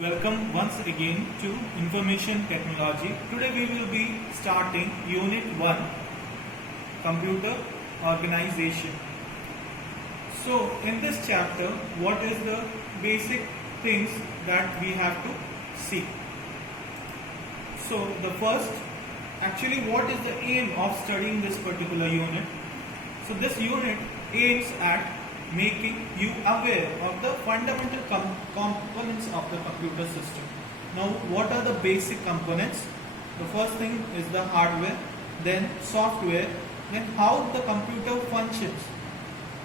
Welcome once again to Information Technology. Today we will be starting Unit 1, Computer Organization. So in this chapter, what is the basic things that we have to see? So the first, actually what is the aim of studying this particular unit? So this unit aims at making you aware of the fundamental components of the computer system. Now, what are the basic components? The first thing is the hardware, then software, then how the computer functions.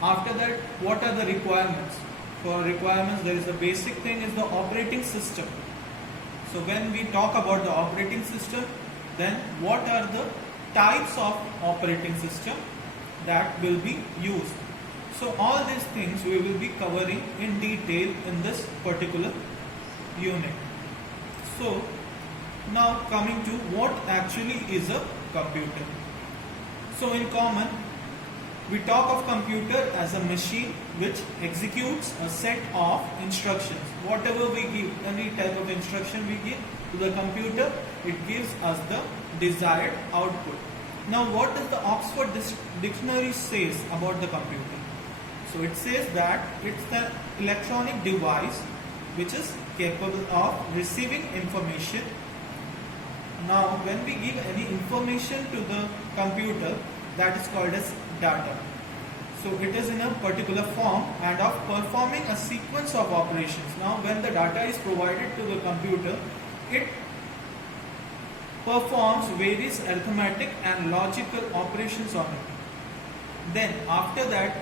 After that, what are the requirements? For requirements, there is the basic thing is the operating system. So when we talk about the operating system, then what are the types of operating system that will be used? So all these things we will be covering in detail in this particular unit. So now coming to what actually is a computer. So in common, we talk of computer as a machine which executes a set of instructions. Whatever we give, any type of instruction we give to the computer, it gives us the desired output. Now what does the Oxford Dictionary says about the computer? So it says that it's the electronic device which is capable of receiving information. Now when we give any information to the computer, that is called as data. So it is in a particular form and of performing a sequence of operations. Now when the data is provided to the computer, it performs various arithmetic and logical operations on it. Then after that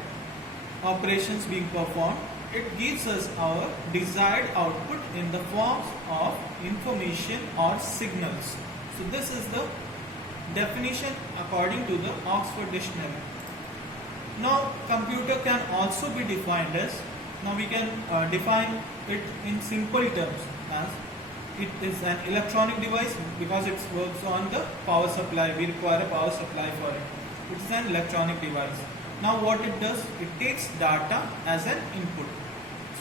operations being performed, it gives us our desired output in the forms of information or signals. So this is the definition according to the Oxford Dictionary. Now computer can also be defined as, now we can define it in simple terms as it is an electronic device because it works on the power supply. We require a power supply for it. It's an electronic device. Now what it does, it takes data as an input.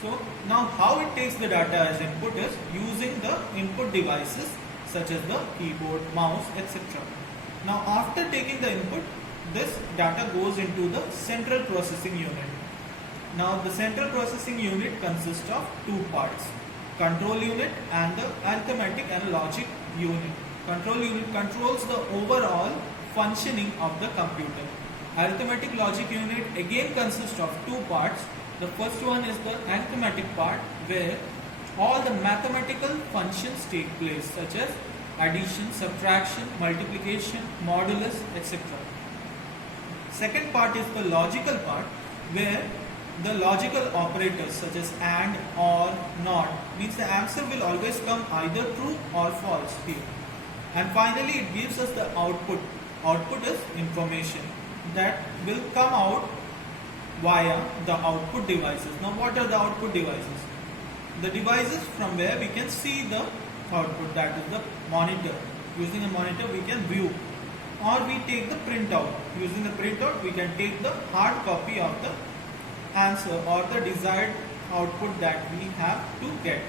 So now how it takes the data as input is using the input devices such as the keyboard, mouse, etc. Now after taking the input, this data goes into the central processing unit. Now the central processing unit consists of two parts, control unit and the arithmetic and logic unit. Control unit controls the overall functioning of the computer. Arithmetic logic unit again consists of two parts. The first one is the arithmetic part where all the mathematical functions take place such as addition, subtraction, multiplication, modulus, etc. Second part is the logical part where the logical operators such as AND, OR, NOT means the answer will always come either true or false here. And finally it gives us the output. Output is information that will come out via the output devices. Now what are the output devices? The devices from where we can see the output, that is the monitor. Using a monitor we can view, or we take the printout. Using the printout we can take the hard copy of the answer or the desired output that we have to get.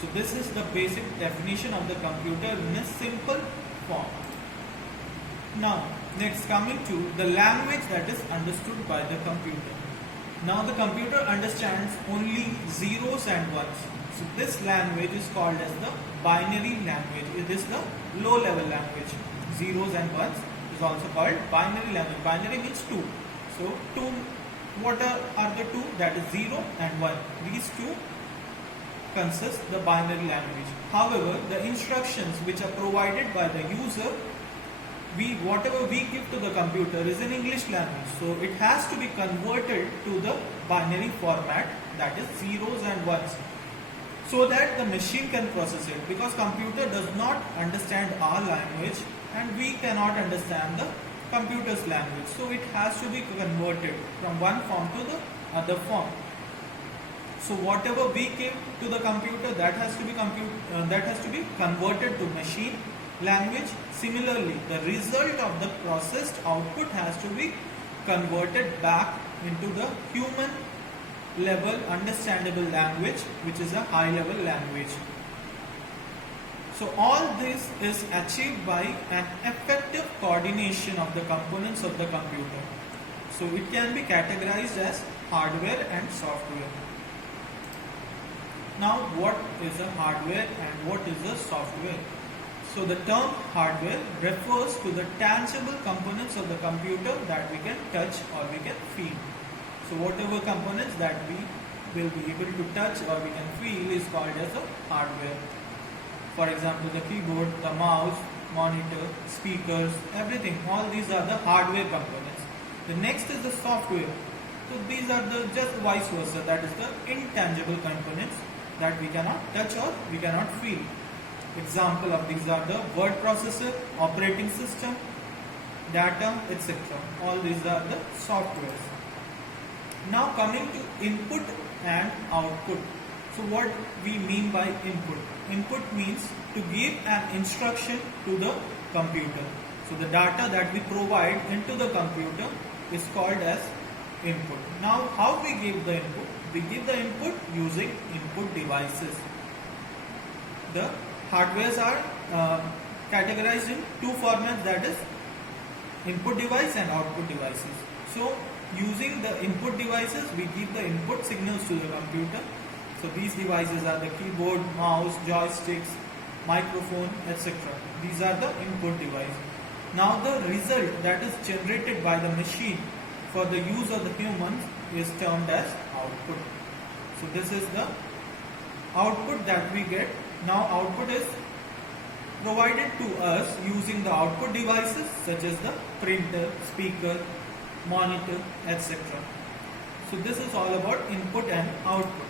So this is the basic definition of the computer in a simple form. Now next, coming to the language that is understood by the computer. Now the computer understands only zeros and ones. So this language is called as the binary language. It is the low level language. Zeros and ones is also called binary language. Binary means two. So two, what are the two? That is 0 and 1. These two consist the binary language. However, the instructions which are provided by the user, whatever we give to the computer is in English language. So it has to be converted to the binary format, that is zeros and ones, so that the machine can process it, because computer does not understand our language and we cannot understand the computer's language. So it has to be converted from one form to the other form. So whatever we give to the computer, that has to be converted to machine language. Similarly, the result of the processed output has to be converted back into the human level understandable language, which is a high level language. So all this is achieved by an effective coordination of the components of the computer. So it can be categorized as hardware and software. Now what is a hardware and what is a software? So the term hardware refers to the tangible components of the computer that we can touch or we can feel. So whatever components that we will be able to touch or we can feel is called as a hardware. For example, the keyboard, the mouse, monitor, speakers, everything, all these are the hardware components. The next is the software. So these are the just vice versa, that is the intangible components that we cannot touch or we cannot feel. Example of these are the word processor, operating system, data, etc. All these are the softwares. Now coming to input and output. So what we mean by input? Input means to give an instruction to the computer. So the data that we provide into the computer is called as input. Now how we give the input? We give the input using input devices. The hardwares are categorized in two formats, that is input device and output devices. So using the input devices, we give the input signals to the computer. So these devices are the keyboard, mouse, joysticks, microphone, etc. These are the input device. Now the result that is generated by the machine for the use of the humans is termed as output. So this is the output that we get. Now output is provided to us using the output devices such as the printer, speaker, monitor, etc. So this is all about input and output.